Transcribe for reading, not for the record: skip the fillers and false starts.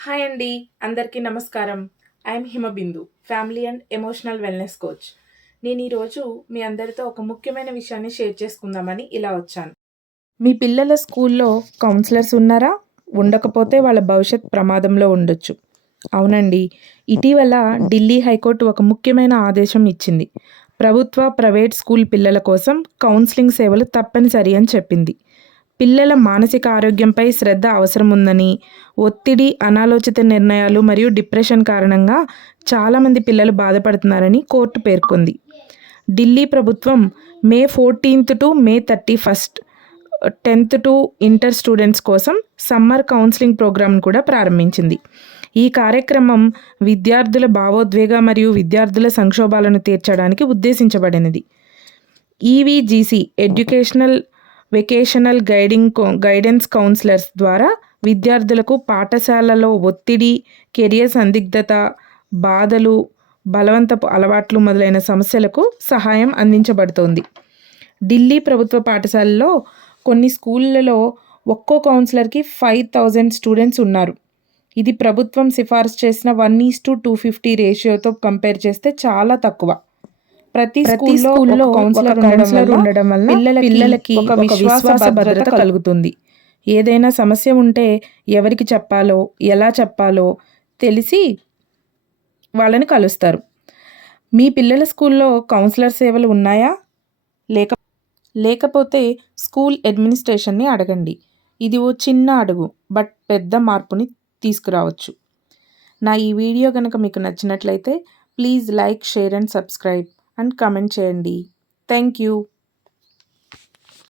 Hi అండి. అందరికీ నమస్కారం. I'm Himabindu, family and emotional wellness coach. నేను ఈరోజు మీ అందరితో ఒక ముఖ్యమైన విషయాన్ని షేర్ చేసుకుందామని ఇలా వచ్చాను. మీ పిల్లల స్కూల్లో కౌన్సిలర్స్ ఉన్నారా? ఉండకపోతే వాళ్ళ భవిష్యత్ ప్రమాదంలో ఉండొచ్చు. అవునండి. ఇటీవల ఢిల్లీ హైకోర్టు ఒక ముఖ్యమైన ఆదేశం ఇచ్చింది. ప్రభుత్వ, ప్రైవేట్ స్కూల్ పిల్లల కోసం కౌన్సిలింగ్ సేవలు తప్పనిసరి అని చెప్పింది. పిల్లల మానసిక ఆరోగ్యంపై శ్రద్ధ అవసరం ఉందని, ఒత్తిడి, అనాలోచిత నిర్ణయాలు మరియు డిప్రెషన్ కారణంగా చాలామంది పిల్లలు బాధపడుతున్నారని కోర్టు పేర్కొంది. ఢిల్లీ ప్రభుత్వం మే 14 to May 31 10th to inter students కోసం సమ్మర్ కౌన్సిలింగ్ ప్రోగ్రామ్ను కూడా ప్రారంభించింది. ఈ కార్యక్రమం విద్యార్థుల భావోద్వేగ మరియు విద్యార్థుల సంక్షోభాలను తీర్చడానికి ఉద్దేశించబడినది. ఈవీజీసీ ఎడ్యుకేషనల్ వెకేషనల్ గైడెన్స్ కౌన్సిలర్స్ ద్వారా విద్యార్థులకు పాఠశాలలో ఒత్తిడి, కెరియర్ సందిగ్ధత, బాధలు, బలవంతపు అలవాట్లు మొదలైన సమస్యలకు సహాయం అందించబడుతోంది. ఢిల్లీ ప్రభుత్వ పాఠశాలలో కొన్ని స్కూళ్ళలో ఒక్కో కౌన్సిలర్కి 5000 స్టూడెంట్స్ ఉన్నారు. ఇది ప్రభుత్వం సిఫారసు చేసిన 1:250 రేషియోతో కంపేర్ చేస్తే చాలా తక్కువ. ప్రతి స్కూల్లో ఒక కౌన్సిలర్ ఉండడం వల్ల పిల్లలకి ఒక విశ్వాస భద్రత కలుగుతుంది. ఏదైనా సమస్య ఉంటే ఎవరికి చెప్పాలో, ఎలా చెప్పాలో తెలిసి వాళ్ళని కలుస్తారు. మీ పిల్లల స్కూల్లో కౌన్సిలర్ సేవలు ఉన్నాయా? లేకపోతే స్కూల్ అడ్మినిస్ట్రేషన్ని అడగండి. ఇది ఓ చిన్న అడుగు, బట్ పెద్ద మార్పుని తీసుకురావచ్చు. నా ఈ వీడియో కనుక మీకు నచ్చినట్లయితే please like, share and subscribe and comment చేయండి. Thank you.